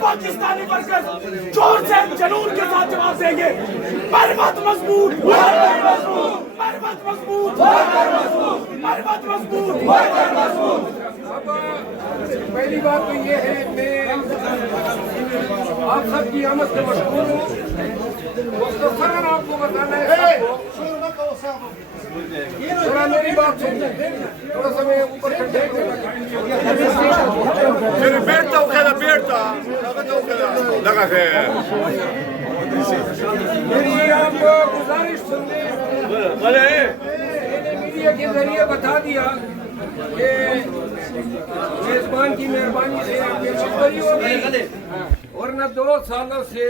Pakistani workers जोर से जुनून के साथ जवाब देंगे। मरमत मजबूत, मरमत मजबूत, मरमत मजबूत। पहली बात तो ये है, मैं आप सबकी आमद से मशहूर हूँ। मुख्तसरन आपको बताना है सबको, जरा मेरी बात सुनिए, थोड़ा सा मैं ऊपर बैठता وكذا بيرتا لغا خير मेरी आपको गुजारिश सुन लें। मैंने मीडिया के जरिए बता दिया कि मेजबान की मेहरबानी से आपकी मखबरी हो गई, वरना 2 सालों से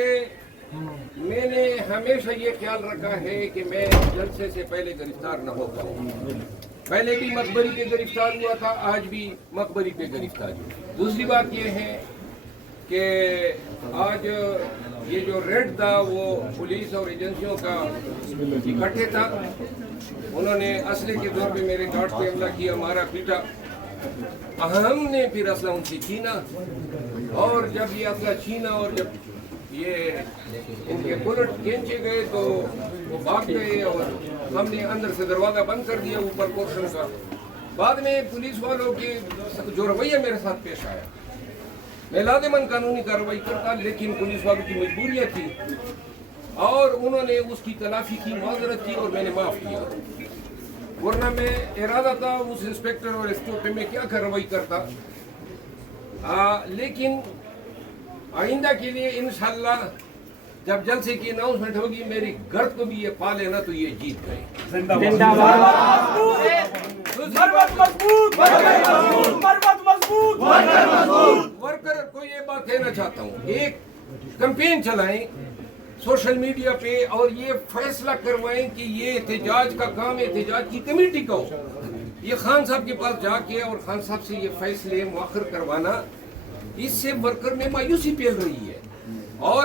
मैंने हमेशा ये ख्याल रखा है कि मैं जलसे से पहले गिरफ्तार न हो पाऊँ। पहले भी मकबरी पे गिरफ्तार हुआ था, आज भी मकबरी पे गिरफ्तार हुआ। दूसरी बात ये है कि आज ये जो रेड था वो पुलिस और एजेंसियों का इकट्ठे था। उन्होंने असले के दौर पे मेरे गार्ड पे हमला किया, मारा पीटा। हमने फिर असला उनसे छीना, और जब ये असला छीना और जब ये इनके बुलेट खींचे गए तो वो भाग गए, और हमने अंदर से दरवाज़ा बंद कर दिया ऊपर पोर्शन का। बाद में पुलिस वालों के जो रवैया मेरे साथ पेश आया, मैं लाज़िमन कानूनी कार्रवाई करता, लेकिन पुलिस वालों की मजबूरियाँ थी और उन्होंने उसकी तलाफी की, माजरत की और मैंने माफ़ किया। वरना मैं इरादा था उस इंस्पेक्टर और एसपी पे मैं क्या कार्रवाई करता। लेकिन आइंदा के लिए इंशाल्लाह जब जलसे की अनाउंसमेंट होगी, मेरी गर्द को भी ये पा लेना तो ये जीत गए। वर्कर को ये बात कहना चाहता हूँ, एक कैंपेन चलाएं सोशल मीडिया पे और ये फैसला करवाएं कि ये एहतजाज का काम एहतजाज की कमेटी का हो। ये खान साहब के पास जाके और खान साहब से ये फैसले मुअख्खर करवाना, इससे वर्कर में मायूसी फैल रही है। और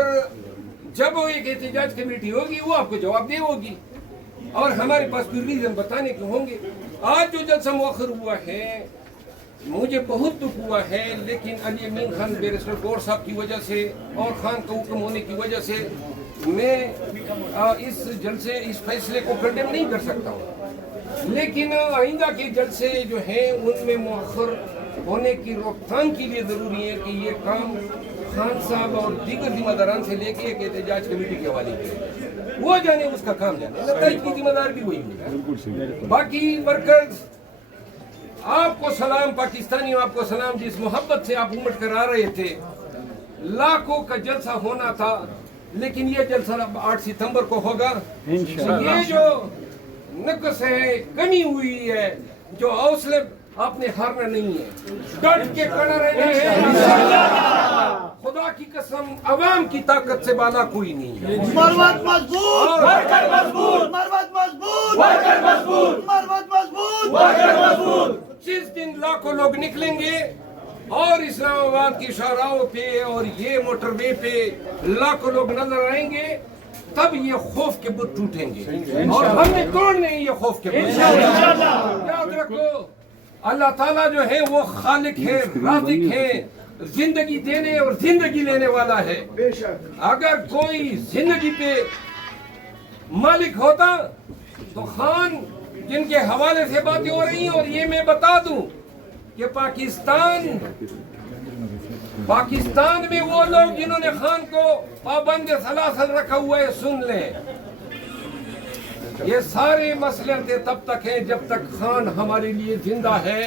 जब वो एक एहतजाज कमेटी होगी वो आपको जवाब दे होगी और हमारे पास भी रीजन बताने के होंगे। आज जो जलसा मुअख्खर हुआ है मुझे बहुत दुख हुआ है, लेकिन अली अमीन खान बैरिस्टर गौर साहब की वजह से और खान का हुक्म होने की वजह से मैं इस जलसे इस फैसले को कंडेम नहीं कर सकता हूँ। लेकिन आइंदा के जलसे जो हैं उनमें मुअख्खर होने की रोकथाम के लिए ज़रूरी है कि ये काम खान साहब और दीगर जिम्मेदारान से लेके एक एहतजाज कमेटी के हवाले करें, वो जाने उसका काम जाने, नतीजे की जिम्मेदार भी वही होगा। बाकी वर्कर्स आपको सलाम, पाकिस्तानियों आपको सलाम, जिस मोहब्बत से आप उमड़ कर आ रहे थे। लाखों का जलसा होना था, लेकिन ये जलसा 8 सितंबर को होगा। ये जो नक़्स है, कमी हुई है, जो हौसले आपने हारना नहीं है, डट के खड़ा रहना है। खुदा की कसम अवाम की ताकत से बाला कोई नहीं है। मरमत मजबूत, वर्कर मजबूत, मरमत मजबूत, वर्कर मजबूत, मरमत मजबूत, वर्कर मजबूत। जिस दिन लाखों लोग निकलेंगे और इस्लामाबाद की शाहराहों पे और ये मोटरवे पे लाखों लोग नजर आएंगे, तब ये खौफ के बुत टूटेंगे और हमने तोड़ने ये खौफ के बुत। याद रखो, अल्लाह ताला जो है वो खालिक है, राज़िक है, जिंदगी देने और जिंदगी लेने वाला है। अगर कोई जिंदगी पे मालिक होता तो खान जिनके हवाले से बातें हो रही हैं, और ये मैं बता दूं कि पाकिस्तान में वो लोग जिन्होंने खान को पाबंद सलासल रखा हुआ है, सुन लें, ये सारे मसले तब तक हैं जब तक खान हमारे लिए जिंदा है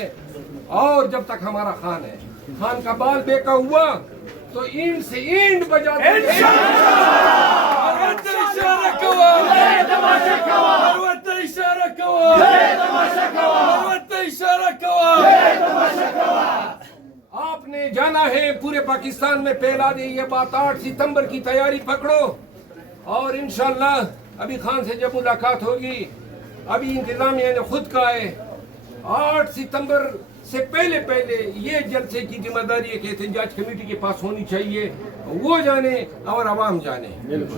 और जब तक हमारा खान है। खान का बाल बेका हुआ तो ईंट से ईंट बजा आपने जाना है पूरे पाकिस्तान में फैला दी ये बात। 8 सितंबर की तैयारी पकड़ो और इंशाल्लाह अभी खान से जब मुलाकात होगी, अभी इंतजामिया ने खुद कहा है 8 सितंबर से पहले ये जलसे की जिम्मेदारी एक एहतजाज कमेटी के पास होनी चाहिए, वो जाने और आवाम जाने।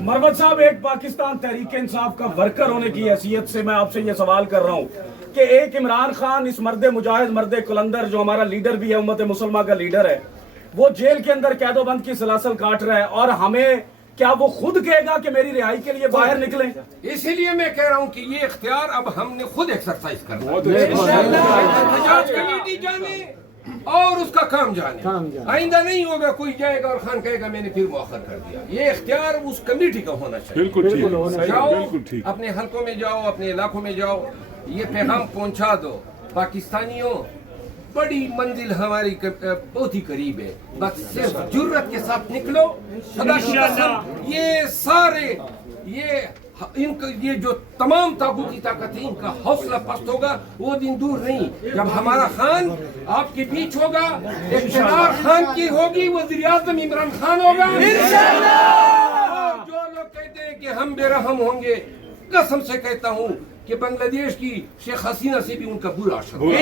मरवत साहब, एक पाकिस्तान तहरीक इंसाफ का वर्कर होने की हैसियत से मैं आपसे ये सवाल कर रहा हूँ कि एक इमरान खान, इस मर्द मुजाहिद, मर्द कलंदर, जो हमारा लीडर भी है, उम्मत मुसलमान का लीडर है, وہ جیل کے اندر قید و بند کی سلاسل کاٹ رہا ہے اور ہمیں کیا وہ خود کہے گا کہ میری رہائی کے لیے باہر نکلیں؟ اسی لیے میں کہہ رہا ہوں کہ یہ اختیار اب ہم نے خود ایکسرسائز کرنا ہے. احتجاج کمیٹی جانے اور اس کا کام جانے. آئندہ نہیں ہوگا کوئی جائے گا اور خان کہے گا میں نے پھر مؤخر کر دیا. یہ اختیار اس کمیٹی کا ہونا چاہیے. بالکل ٹھیک. جاؤ بالکل ٹھیک. اپنے حلقوں میں جاؤ, اپنے علاقوں میں جاؤ, یہ پیغام پہنچا دو پاکستانیوں بڑی منزل ہماری بہت ہی قریب ہے, بس صرف جرت کے ساتھ نکلو. خدا کی قسم یہ سارے یہ جو تمام طاقتی طاقت ہے ان کا حوصلہ پست ہوگا. وہ دن دور نہیں جب ہمارا خان آپ کے بیچ ہوگا, اقتدار خان کی ہوگی, وزیر اعظم عمران خان ہوگا. اور جو لوگ کہتے ہیں کہ ہم بے رحم ہوں گے, قسم سے کہتا ہوں کہ بنگلہ دیش کی شیخ حسینہ سے بھی ان کا برا اثر ہوگا.